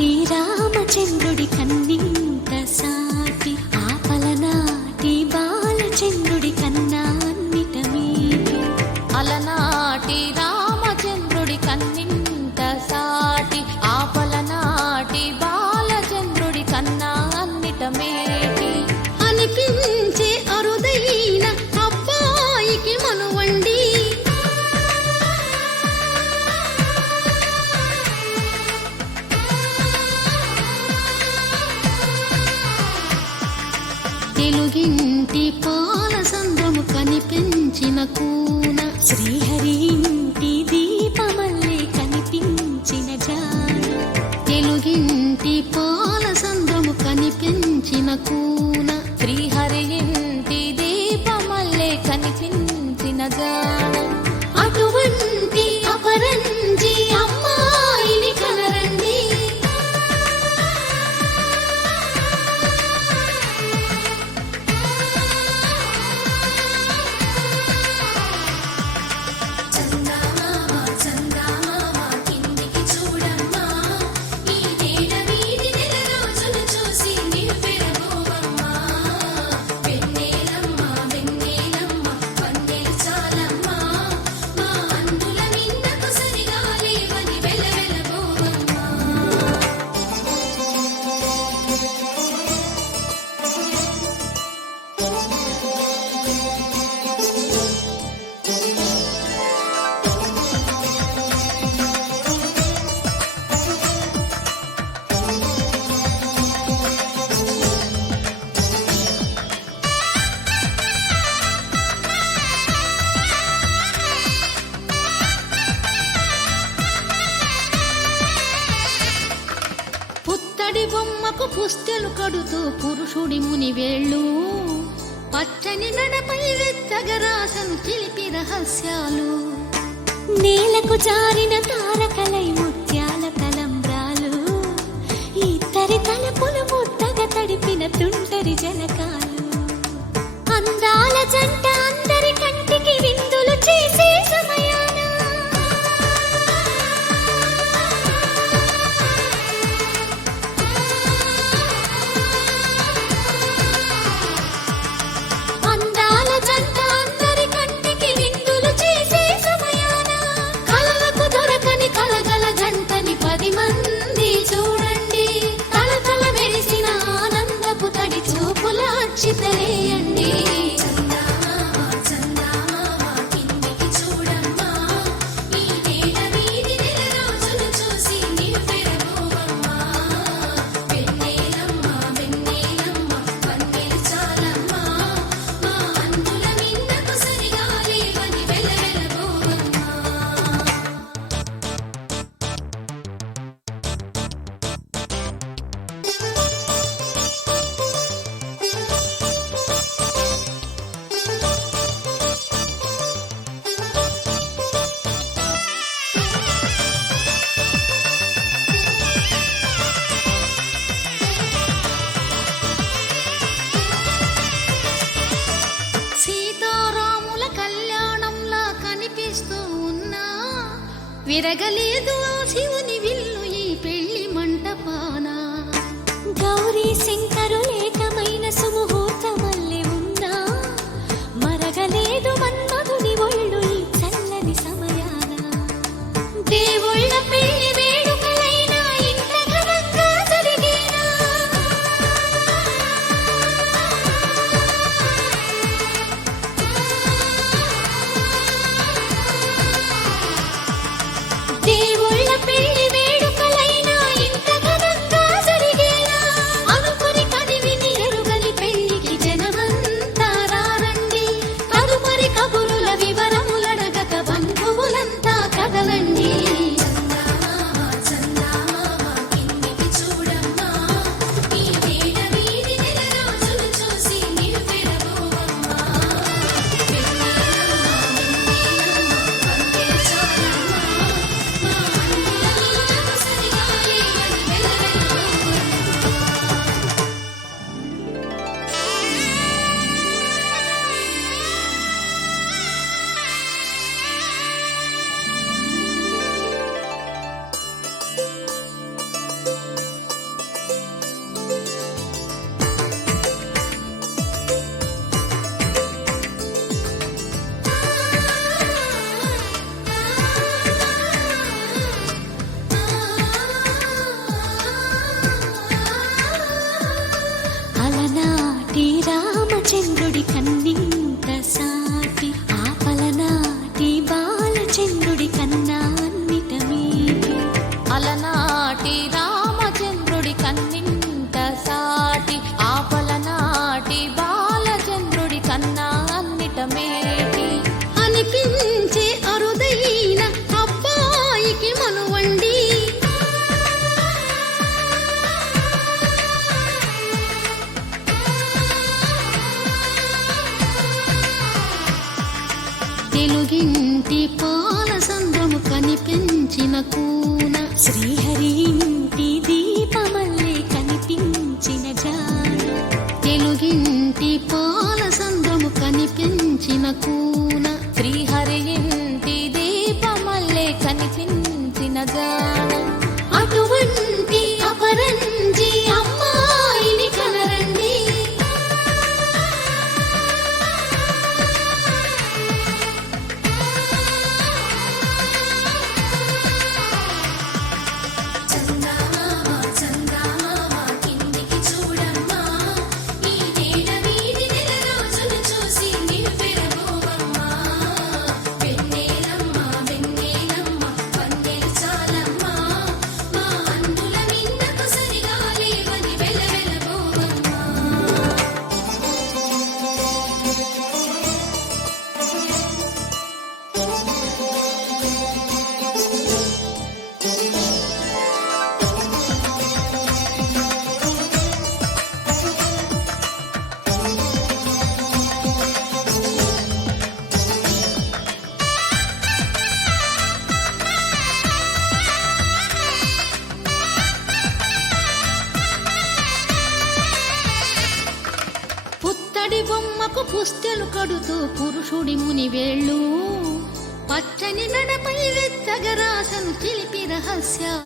అలనాటి రామచంద్రుడి కన్నింత సాటి ఆపలనాటి బాలచంద్రుడి కన్నా అన్నిట మీటి. అలనాటి రామచంద్రుడి కన్నింత సాటి ఆపలనాటి బాలచంద్రుడి కన్నా అన్నిట మేటి. అనిపించే అరుదైన అబ్బాయికి మనువండి తెలుగింటి పాలసంద్రము కనిపించిన కూన శ్రీహరి ఇంటి దీపమల్లే కనిపించిన జాన. తెలుగింటి పాలసంద్రము కనిపించిన కూన శ్రీహరి ఇంటి దీపమల్లే కనిపించిన జాన. అటువంటి అపరంజి అమ్మాయిని కనరండి. పుత్తడి బొమ్మకు పుస్తెలు కడుతూ పురుషుడి ముని వేళ్ళు పచ్చని నడపై వెచ్చగరాసను చిలిపి రహస్యాలు. నేలకు జారిన తారకలై ముత్యాల తలంబ్రాలు ఇద్దరి తలపులు ముద్దగా తడిపిన తుంటరి జలకాలు. అందాల జంట అందరి కంటికి విందులు చేసే సమయాన అందాల జంట అందరి కంటికి విందులు చేసే సమయాన కలలకు దొరకని కలగల జంటని 10 మంది చూడండి. తలతల మెరిసిన ఆనందపు తడి చూపుల అచ్చితలేయండి. సీతారాముల కళ్యాణంలా కనిపిస్తూ ఉన్నా విరగలేదు ఆ శివుని విల్లు ఈ పెళ్లి మంటపాన. గౌరీ శంకరులేకమైన సుముహూర్తమల్లె ఉన్నా మరగలేదు మన్మధుని ఒళ్ళు ఈ చల్లని సమయాన. దేవుళ్ళ పెళ్లి వేడుకలైనా ఇంత ఘనంగా జరిగేనా. దేవుళ్ళ శ్రీహరి ఇంటి దీపమల్లే కనిపించిన జాడ, తెలుగింటి పాల సంద్రము కనిపించిన కూన, శ్రీహరి ఇంటి దీపమల్లే కనిపించిన జాడ. అటువంటి అపరంజి అమ్మాయిని కనరండి. పుత్తడి బొమ్మకు పుస్తెలు కడుతూ పురుషుడి ముని వేళ్ళు, పచ్చని మెడపై వెచ్చగరాసను చిలిపి రహస్య